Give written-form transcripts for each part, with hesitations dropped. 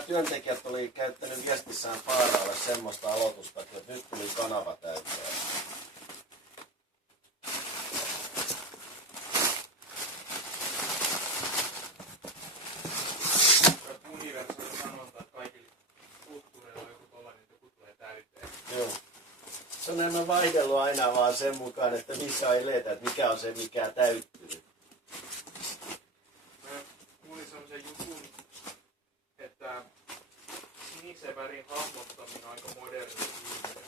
nämä työntekijät oli käyttänyt viestissään Paaraalle semmoista aloitusta, että nyt tuli kanava täyteen. Universaali sanonta, että kaikilla kulttuureilla on joku tollainen, että joku tulee täyteen. Joo. Se on enemmän vaihdellut aina vaan sen mukaan, että missä eletään, että mikä on se, mikä täyttyy. Mä kuulin semmoisen jutun, että sinisen värin hahmottaminen on aika moderni ilmiö.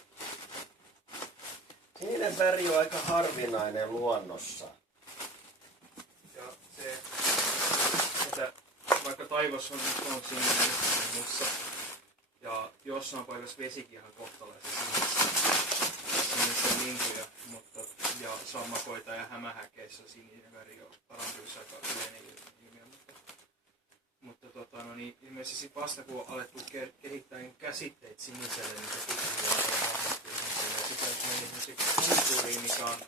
Sininen väri on aika harvinainen luonnossa. Ja se, että vaikka taivas on sininen musta, ja jossain paikassa vesikin ihan kohtalaisen sinisiä lintuja, ja sammakoita ja hämähäkeissä sininen väri on parantuissa aika yleinen ilmiö. Mutta niin ilmeisesti sit vasta kun on alettu kehittää käsitteitä siniselle, niin se pikkuhiljaa hahmottuu siniselle. Ja sitten jos meni esimerkiksi kulttuuriin, mikä on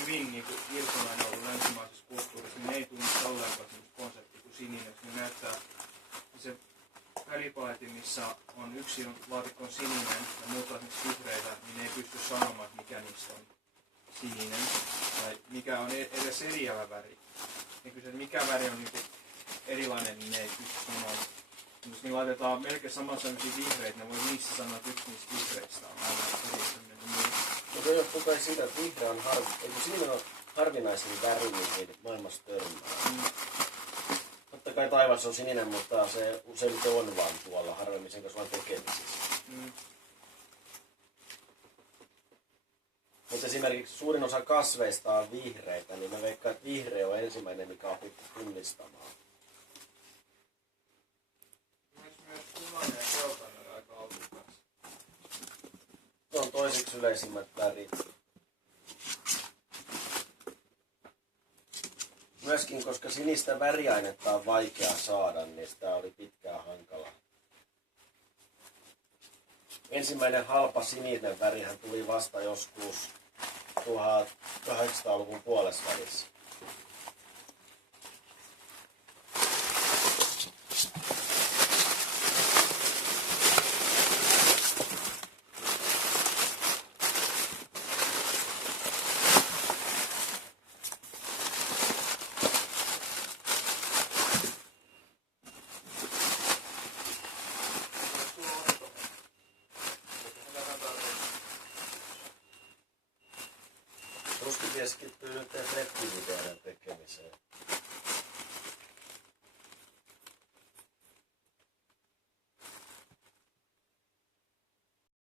hyvin niin irtonainen ollut länsimaisessa kulttuurissa, niin ne ei tunnista ollenkaan sellaista konseptia kuin sininen. Ne näyttää se välipaletin, missä on yksi laatikko on sininen ja muut on esimerkiksi vihreitä, niin ne ei pysty sanomaan, että mikä niistä on sininen tai mikä on edes eriävä väri. Niin kysyt, että mikä väri on niin erilainen, niin ne ei pysty sanoa. Jos niin laitetaan melkein samanlaisia vihreitä, ne voi niissä sanoa, että yksi niistä vihreistä on aivan erilainen. Mutta johtuu kai siitä, että vihreä on sininen on harvinaisin väri, niin maailmassa törmää. Totta kai taivas on sininen, mutta se useimmiten on vaan tuolla harvemmin sen kanssa vaan tekemisissä. Mutta esimerkiksi suurin osa kasveista on vihreitä, niin mä veikkaan, että vihreä on ensimmäinen, mikä on tunnistamaan. Myös punainen ja keltainen on aika alkuperäistä. Ne on toiseksi yleisimmät värit. Myöskin, koska sinistä väriainetta on vaikea saada, niin sitä oli pitkään hankala. Ensimmäinen halpa sininen värihän tuli vasta joskus 1800-luvun puolessavälissä. Ruski keskittyy nyt